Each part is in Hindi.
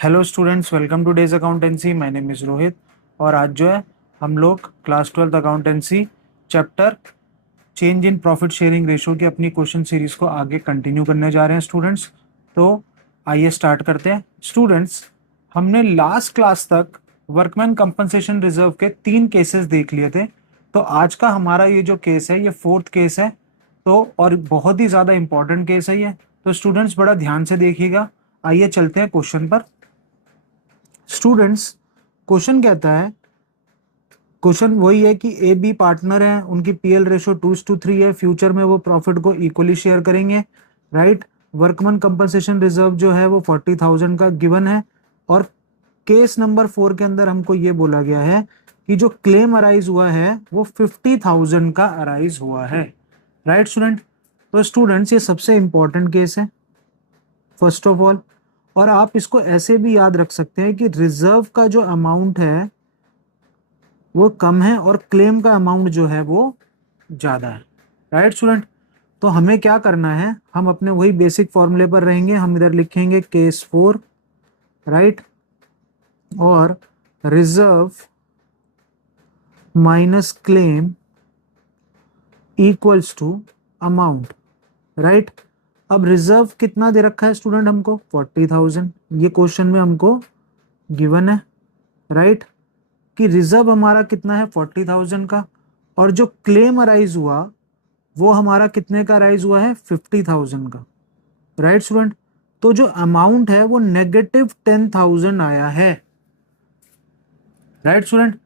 Hello students, welcome two days accountancy. My name is Rohit. और आज जो है हम लोग class 12th accountancy chapter change in profit sharing ratio की अपनी क्वेश्चन सीरीज को आगे कंटिन्यू करने जा रहे हैं स्टूडेंट्स। तो आइए स्टार्ट करते हैं स्टूडेंट्स। हमने लास्ट क्लास तक वर्कमैन कंपनसेशन रिजर्व के 3 केसेस देख लिए थे। तो आज का हमारा ये जो केस है ये 4th केस है। तो और बहुत ही ज़्यादा इंपॉर्टेंट केस है ये। तो स्टूडेंट्स बड़ा ध्यान से देखिएगा। आइए चलते हैं क्वेश्चन पर। स्टूडेंट्स, क्वेश्चन कहता है, क्वेश्चन वही है कि ए बी पार्टनर हैं, उनकी पीएल रेशो 2:3 है। फ्यूचर में वो प्रॉफिट को इक्वली शेयर करेंगे, राइट। वर्कमैन कंपनसेशन रिजर्व जो है वो 40,000 का गिवन है। और केस नंबर 4 के अंदर हमको ये बोला गया है कि जो क्लेम अराइज हुआ है वो 50,000 का अराइज हुआ है, राइट स्टूडेंट। तो स्टूडेंट्स, ये सबसे इंपॉर्टेंट केस है फर्स्ट ऑफ ऑल। और आप इसको ऐसे भी याद रख सकते हैं कि रिजर्व का जो अमाउंट है वो कम है और क्लेम का अमाउंट जो है वो ज़्यादा है, राइट स्टूडेंट। तो हमें क्या करना है, हम अपने वही बेसिक फॉर्मूले पर रहेंगे। हम इधर लिखेंगे केस 4, राइट, और reserve minus claim equals to amount, right. अब रिजर्व कितना दे रखा है स्टूडेंट हमको, 40,000। ये क्वेश्चन में हमको गिवन है, राइट, कि रिजर्व हमारा कितना है 40,000 का। और जो क्लेम अराइज हुआ वो हमारा कितने का अराइज हुआ है, 50,000 का, राइट स्टूडेंट। तो जो अमाउंट है वो -10,000 आया है, राइट स्टूडेंट।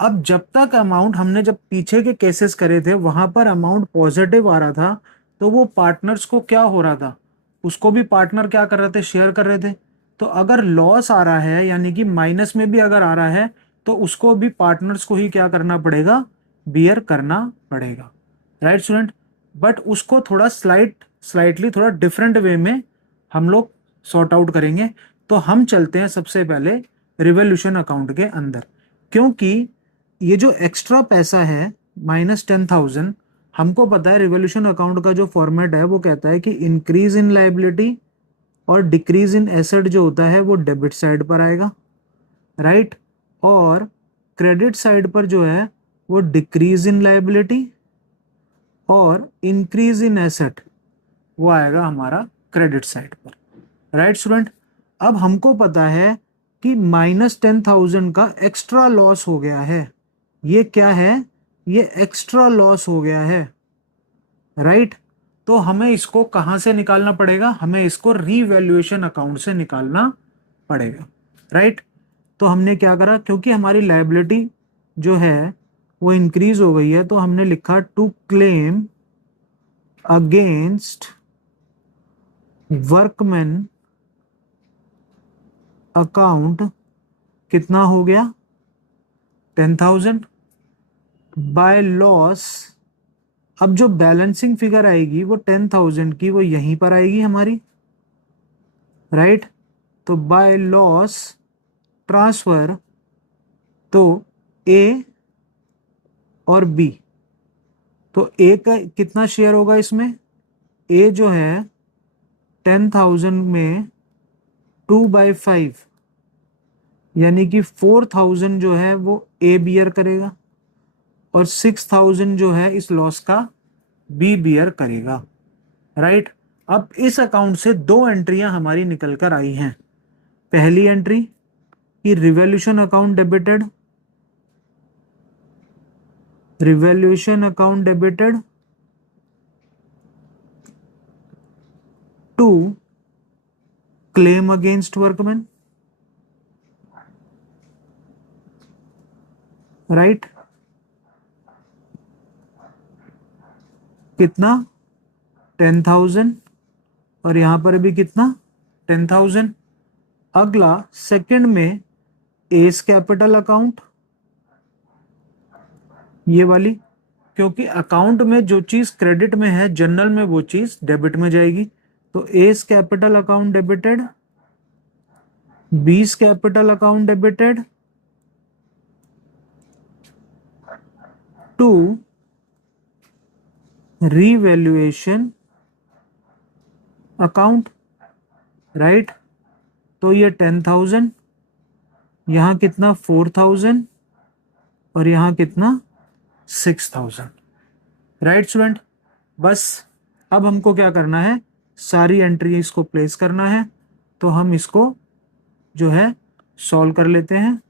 अब जब तक अमाउंट, हमने जब पीछे के केसेस करे थे वहां पर अमाउंट पॉजिटिव आ रहा था, तो वो पार्टनर्स को क्या हो रहा था, उसको भी पार्टनर क्या कर रहे थे, शेयर कर रहे थे। तो अगर लॉस आ रहा है, यानी कि माइनस में भी अगर आ रहा है, तो उसको भी पार्टनर्स को ही क्या करना पड़ेगा, बियर करना पड़ेगा, राइट स्टूडेंट। बट उसको थोड़ा स्लाइटली थोड़ा डिफरेंट वे में हम लोग सॉर्ट आउट करेंगे। तो हम चलते हैं सबसे पहले रिवोल्यूशन अकाउंट के अंदर, क्योंकि ये जो एक्स्ट्रा पैसा है -10,000, हमको पता है रिवोल्यूशन अकाउंट का जो फॉर्मेट है वो कहता है कि इंक्रीज इन लाइबिलिटी और डिक्रीज इन एसेट जो होता है वो डेबिट साइड पर आएगा, राइट। और क्रेडिट साइड पर जो है वो डिक्रीज इन लाइबिलिटी और इंक्रीज इन एसेट वो आएगा हमारा क्रेडिट साइड पर, राइट स्टूडेंट। अब हमको पता है कि -10,000 का एक्स्ट्रा लॉस हो गया है। ये क्या है, ये एक्स्ट्रा लॉस हो गया है, राइट। तो हमें इसको कहां से निकालना पड़ेगा, हमें इसको रीवैल्यूएशन अकाउंट से निकालना पड़ेगा, राइट। तो हमने क्या करा, क्योंकि हमारी लायबिलिटी जो है वो इंक्रीज हो गई है, तो हमने लिखा to claim against workman account कितना हो गया, 10,000 बाय लॉस। अब जो बैलेंसिंग फिगर आएगी वो 10,000 की वो यहीं पर आएगी हमारी, राइट। तो बाय लॉस ट्रांसफर, तो ए और बी, तो ए का कितना शेयर होगा इसमें, ए जो है 10,000 में 2/5, यानी कि 4,000 जो है वो ए बियर करेगा और 6,000 जो है इस लॉस का बी बियर करेगा, राइट। अब इस अकाउंट से 2 एंट्रियां हमारी निकल कर आई हैं। पहली एंट्री कि revaluation account debited, revaluation account debited to claim against workman, right. कितना, 10,000, और यहां पर भी कितना, 10,000। अगला सेकंड में एस कैपिटल अकाउंट, ये वाली, क्योंकि अकाउंट में जो चीज क्रेडिट में है जनरल में वो चीज डेबिट में जाएगी। तो A's capital account debited, B's capital account debited to revaluation account, right. तो ये 10,000, यहाँ कितना 4,000 और यहाँ कितना 6,000। राइट स्टूडेंट, बस अब हमको क्या करना है, सारी एंट्री इसको प्लेस करना है। तो हम इसको जो है सॉल्व कर लेते हैं।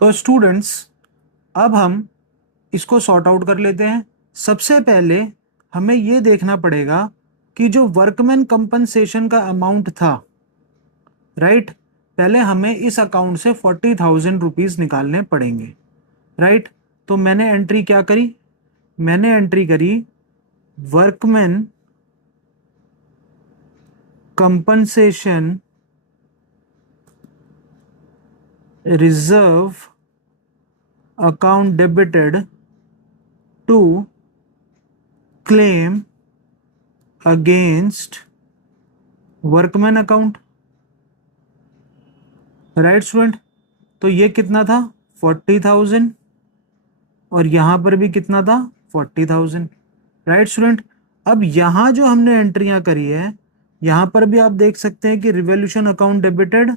तो स्टूडेंट्स, अब हम इसको सॉर्ट आउट कर लेते हैं। सबसे पहले हमें यह देखना पड़ेगा कि जो वर्कमैन कंपनसेशन का अमाउंट था, राइट, पहले हमें इस अकाउंट से 40,000 रुपीज निकालने पड़ेंगे। राइट, तो मैंने एंट्री क्या करी, मैंने एंट्री करी workman compensation reserve account debited to claim against workman account. Right student, तो ये कितना था 40,000 और यहां पर भी कितना था 40,000। राइट स्टूडेंट, अब यहां जो हमने एंट्रियां करी है, यहां पर भी आप देख सकते हैं कि revaluation account debited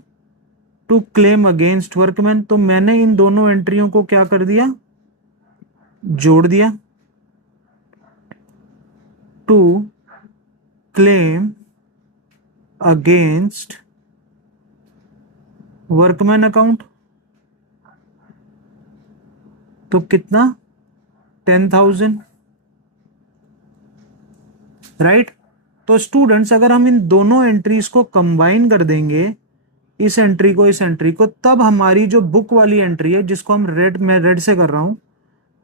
to claim against workman. तो मैंने इन दोनों एंट्रियों को क्या कर दिया, जोड़ दिया, to claim against workman account. तो कितना 10,000। राइट, तो स्टूडेंट्स अगर हम इन दोनों एंट्रीज को कंबाइन कर देंगे, इस एंट्री को इस एंट्री को, तब हमारी जो बुक वाली एंट्री है जिसको हम मैं रेड से कर रहा हूं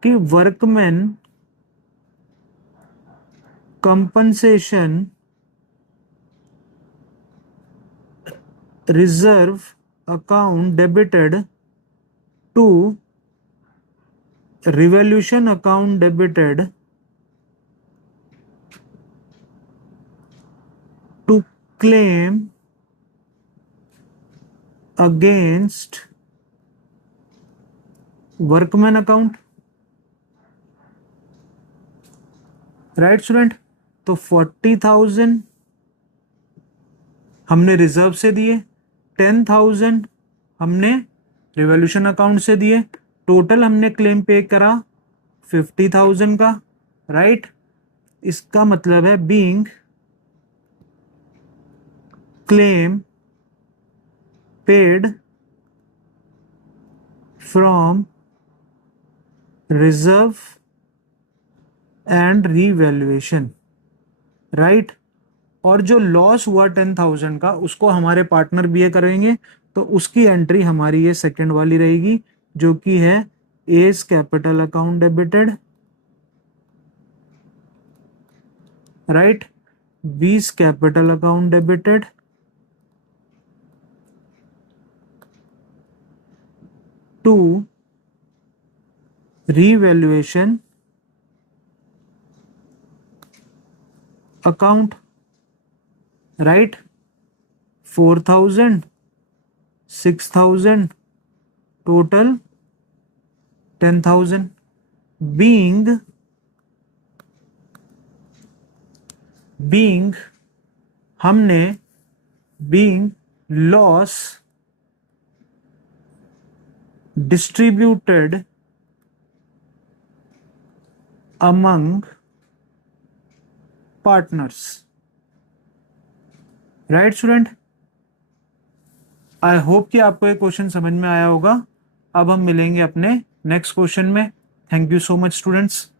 कि workman compensation reserve account debited to revaluation account debited to claim against workman account. Right student, तो 40,000 हमने रिजर्व से दिए, 10,000 हमने रिवोल्यूशन अकाउंट से दिए, टोटल हमने क्लेम पे करा 50,000 का। राइट, इसका मतलब है being claim paid from reserve and revaluation. Right, और जो लॉस हुआ 10,000 का, उसको हमारे पार्टनर बीए करेंगे, तो उसकी एंट्री हमारी ये सेकंड वाली रहेगी, जो कि है as capital account debited. Right, बीस capital account debited to revaluation account. Right, 4,000 6,000 total 10,000 being हमने being loss distributed among partners. Right student, I hope कि आपको ये क्वेश्चन समझ में आया होगा। अब हम मिलेंगे अपने नेक्स्ट क्वेश्चन में। Thank you so much students.